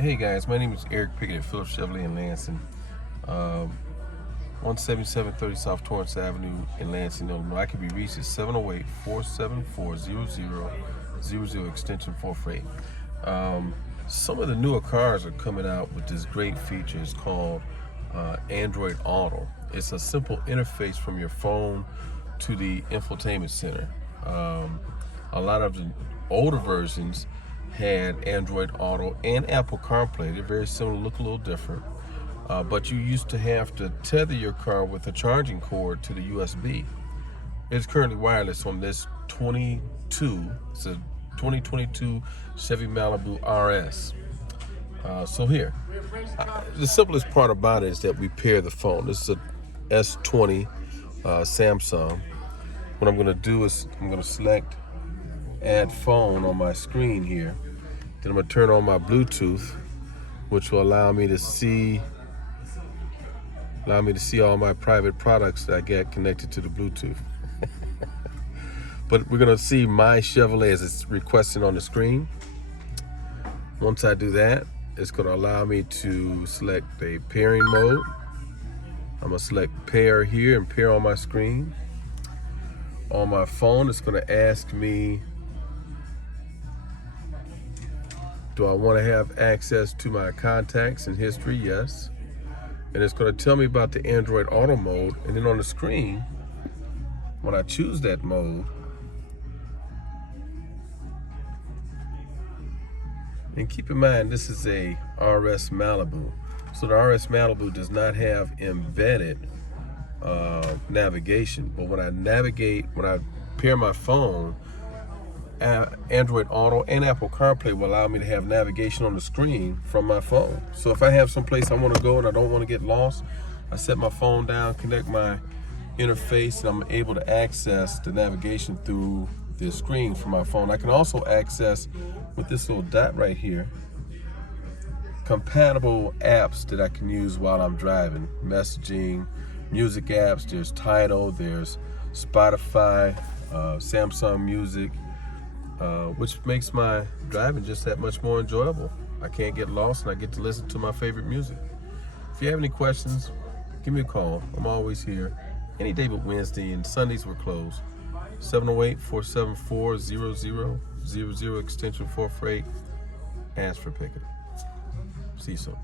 Hey guys, my name is Eric Pickett at Phillips Chevrolet in Lansing. 17730 South Torrence Avenue in Lansing, Illinois. I can be reached at 708-474-0000 extension 448. Some of the newer cars are coming out with this great feature. It's called Android Auto. It's a simple interface from your phone to the infotainment center. A lot of the older versions had Android Auto and Apple CarPlay. They're very similar, look a little different. But you used to have to tether your car with a charging cord to the USB. It's currently wireless on this 22. It's a 2022 Chevy Malibu RS. So here, the simplest part about it is that we pair the phone. This is a S20 Samsung. What I'm going to do is I'm going to select add phone on my screen here. Then I'm going to turn on my Bluetooth, which will allow me to see all my private products that I get connected to the Bluetooth. But we're going to see my Chevrolet as it's requesting on the screen. Once I do that, it's going to allow me to select a pairing mode. I'm going to select pair here and pair on my screen. On my phone, it's going to ask me, do I want to have access to my contacts and history? Yes. And it's going to tell me about the Android Auto mode. And then on the screen, when I choose that mode, and keep in mind, this is a RS Malibu. So the RS Malibu does not have embedded navigation. But when I pair my phone, Android Auto and Apple CarPlay will allow me to have navigation on the screen from my phone. So if I have someplace I want to go and I don't want to get lost, I set my phone down, connect my interface, and I'm able to access the navigation through the screen from my phone. I can also access, with this little dot right here, compatible apps that I can use while I'm driving. Messaging, music apps, there's Tidal, there's Spotify, Samsung Music, which makes my driving just that much more enjoyable. I can't get lost and I get to listen to my favorite music. If you have any questions, give me a call. I'm always here. Any day but Wednesday, and Sundays we're closed. 708-474-0000 extension 448. Ask for Pickett. See you soon.